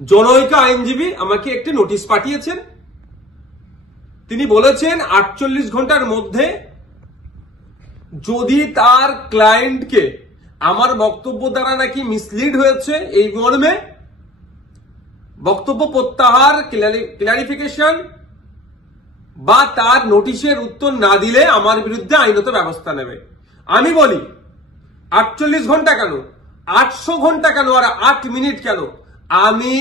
জনৈক আইনজীবী আমাকে একটি নোটিশ পাঠিয়েছেন। তিনি বলেছেন 48 ঘন্টার মধ্যে যদি তার ক্লায়েন্টকে আমার বক্তব্য দ্বারা নাকি মিসলিড হয়েছে এই মর্মে বক্তব্য প্রত্যাহার, ক্লারিফিকেশন বা তার নোটিশের উত্তর না দিলে আমার বিরুদ্ধে আইনত ব্যবস্থা নেবে। আমি বলি 48 ঘন্টা কেন, 800 ঘন্টা কেন, আর 8 মিনিট কেন, আমি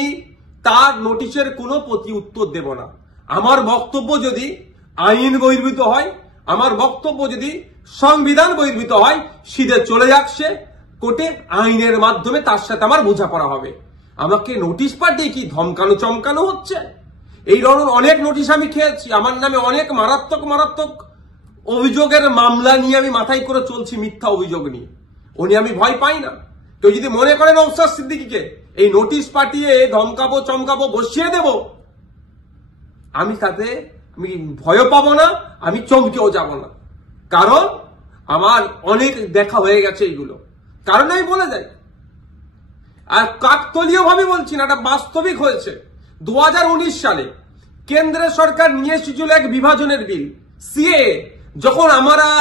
তার নোটিশের কোনো প্রতি উত্তর দেব না। আমার বক্তব্য যদি আইন বহির্ভূত হয়, আমার বক্তব্য যদি সংবিধান বহির্ভূত হয়, সিধে চলে যাক সে কোর্টে, আইনের মাধ্যমে তার সাথে আমার বোঝাপড়া হবে। আমাকে নোটিশ পাঠিয়ে কি ধমকানো চমকানো হচ্ছে? এই ধরনের অনেক নোটিশ আমি খেয়েছি। আমার নামে অনেক মারাত্মক অভিযোগের মামলা নিয়ে আমি মাথায় করে চলছি, মিথ্যা অভিযোগ নিয়ে। উনি আমি ভয় পাই না। কেউ যদি মনে করেন নওশাদ সিদ্দিকীকে এই নোটিশ পাঠিয়ে ধমকাবো চমকাবো বসিয়ে দেব, আমি তাতে আমি ভয় পাবো না, আমি চমকেও যাব না। কারণ আমার অনেক দেখা হয়ে গেছে এইগুলো। কারণ আমি বলে যাই, আর কাকতলীয় ভাবে বলছি না, এটা বাস্তবিক হয়েছে। 2019 সালে কেন্দ্রের সরকার নিয়ে এসেছিল এক বিভাজনের বিল, সিএ। যখন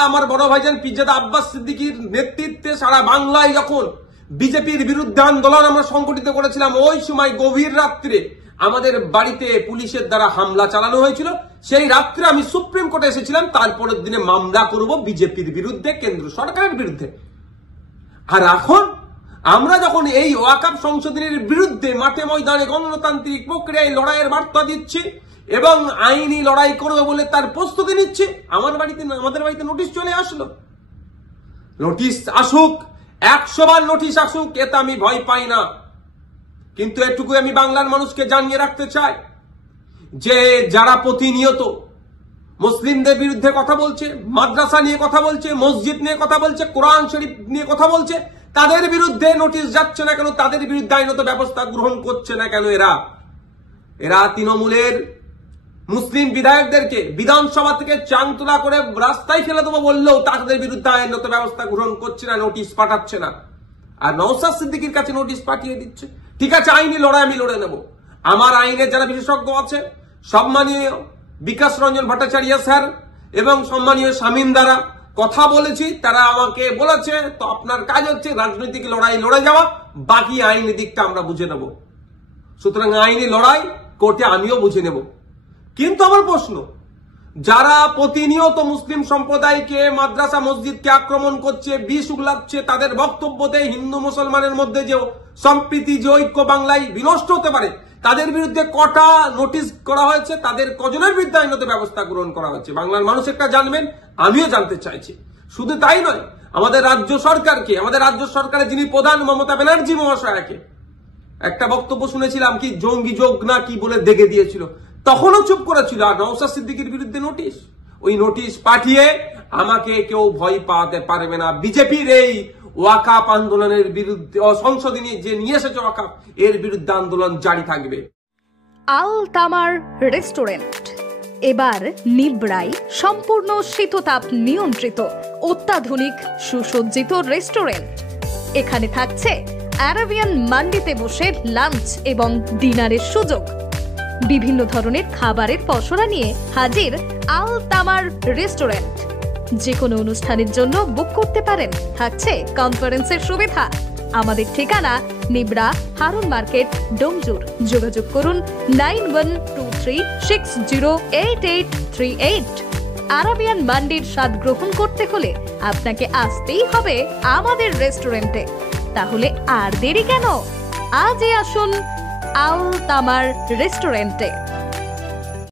আমার বড় ভাইজান পিরজাদা আব্বাস সিদ্দিকীর নেতৃত্বে সারা বাংলায় যখন বিজেপির বিরুদ্ধে আন্দোলন আমরা সংগঠিত করেছিলাম, ওই সময় গভীর রাত্রে আমাদের বাড়িতে পুলিশের দ্বারা হামলা চালানো হয়েছিল। সেই রাত্রে আমি সুপ্রিম কোর্টে এসেছিলাম, তারপরের দিনে মামলা করব বিজেপির বিরুদ্ধে, কেন্দ্র সরকারের বিরুদ্ধে। আর এখন আমরা যখন এই ওয়াকফ সংশোধনের বিরুদ্ধে মাঠে ময়দানে গণতান্ত্রিক প্রক্রিয়ায় লড়াইয়ের বার্তা দিচ্ছি এবং আইনি লড়াই করবে বলে তার প্রস্তুতি নিচ্ছি, আমাদের বাড়িতে নোটিশ চলে আসলো। নোটিশ আসুক, 100 বার নোটিশ আসুক, এতে আমি ভয় পাই না। কিন্তু এটুকু আমি বাংলার মানুষকে জানিয়ে রাখতে চাই যে যারা প্রতিনিয়ত মুসলিমদের বিরুদ্ধে কথা বলছে, মাদ্রাসা নিয়ে কথা বলছে, মসজিদ নিয়ে কথা বলছে, কোরআন শরীফ নিয়ে কথা বলছে, তাদের বিরুদ্ধে নোটিশ যাচ্ছে না কেন, তাদের বিরুদ্ধে আইনত ব্যবস্থা গ্রহণ করছে না কেন? এরা তৃণমূলের মুসলিম বিধায়কদেরকে বিধানসভা থেকে চাংতলা করে রাস্তায় ফেলে দেবো বললেও তাদের বিরুদ্ধে আইনত ব্যবস্থা গ্রহণ করছে না, নোটিশ পাঠাচ্ছে না। আর নওশাদ সিদ্দিকীর কাছে নোটিশ পাঠিয়ে দিচ্ছে। ঠিক আছে, আইনি লড়াই আমি লড়ে নেব। আমার আইনের যারা বিশেষজ্ঞ আছে, সম্মানীয় বিকাশ রঞ্জন ভট্টাচার্য স্যার এবং সম্মানীয় শামীম দ্বারা কথা বলেছি, তারা আমাকে বলেছে তো আপনার কাজ হচ্ছে রাজনৈতিক লড়াই লড়ে যাওয়া, বাকি আইনি দিকটা আমরা বুঝে নেব। সুতরাং আইনি লড়াই কোর্টে আমিও বুঝে নেব। কিন্তু আমার প্রশ্ন, যারা প্রতিনিয়ত মুসলিম সম্প্রদায়কে, মাদ্রাসা মসজিদকে আক্রমণ করছে, বিষ উগলাচ্ছে, তাদের বক্তব্যতে হিন্দু মুসলমানের মধ্যে যে সম্প্রীতি, যে ঐক্য বাংলায় বিনষ্ট হতে পারে, তাদের বিরুদ্ধে কটা নোটিশ করা হয়েছে, তাদের কজনের বিরুদ্ধে আইনত ব্যবস্থা গ্রহণ করা হয়েছে, বাংলার মানুষ একটা জানবেন, আমিও জানতে চাইছি। শুধু তাই নয়, আমাদের রাজ্য সরকারের যিনি প্রধান মমতা ব্যানার্জি মহাশয়াকে একটা বক্তব্য শুনেছিলাম, কি জঙ্গি যোগ না কি বলে দেখে দিয়েছিল, তখনও চুপ করেছিল। আর নওশাদ সিদ্দিকীর বিরুদ্ধে নোটিশ, ওই নোটিশ পাঠিয়ে আমাকে কেউ ভয় পাওয়াতে পারবে না। বিজেপির এই ওয়াকফ আন্দোলনের বিরুদ্ধে, সংশোধনী যে নিয়ে এসেছে ওয়াকফ, এর বিরুদ্ধে আন্দোলন জারি থাকবে। আল তামার রেস্টুরেন্ট এবার নিবড়াই, সম্পূর্ণ শীততাপ নিয়ন্ত্রিত, অত্যাধুনিক সুসজ্জিত রেস্টুরেন্ট। এখানে থাকছে আরাবিয়ান মান্ডিতে বসে লাঞ্চ এবং ডিনারের সুযোগ। বিভিন্ন ধরনের খাবারের পসরা নিয়ে হাজির আল তামার রেস্টুরেন্ট। যে কোনো অনুষ্ঠানের জন্য বুক করতে পারেন, থাকছে কনফারেন্সের সুবিধা। আমাদের ঠিকানা নিবড়া, হারুন মার্কেট, ডোমজুর। যোগাযোগ করুন 9123608838। আরাবিয়ান মান্ডির স্বাদ গ্রহণ করতে হলে আপনাকে আসতেই হবে আমাদের রেস্টুরেন্টে। তাহলে আর দেরি কেন? আজই আসুন আল তামার রেস্টুরেন্টে।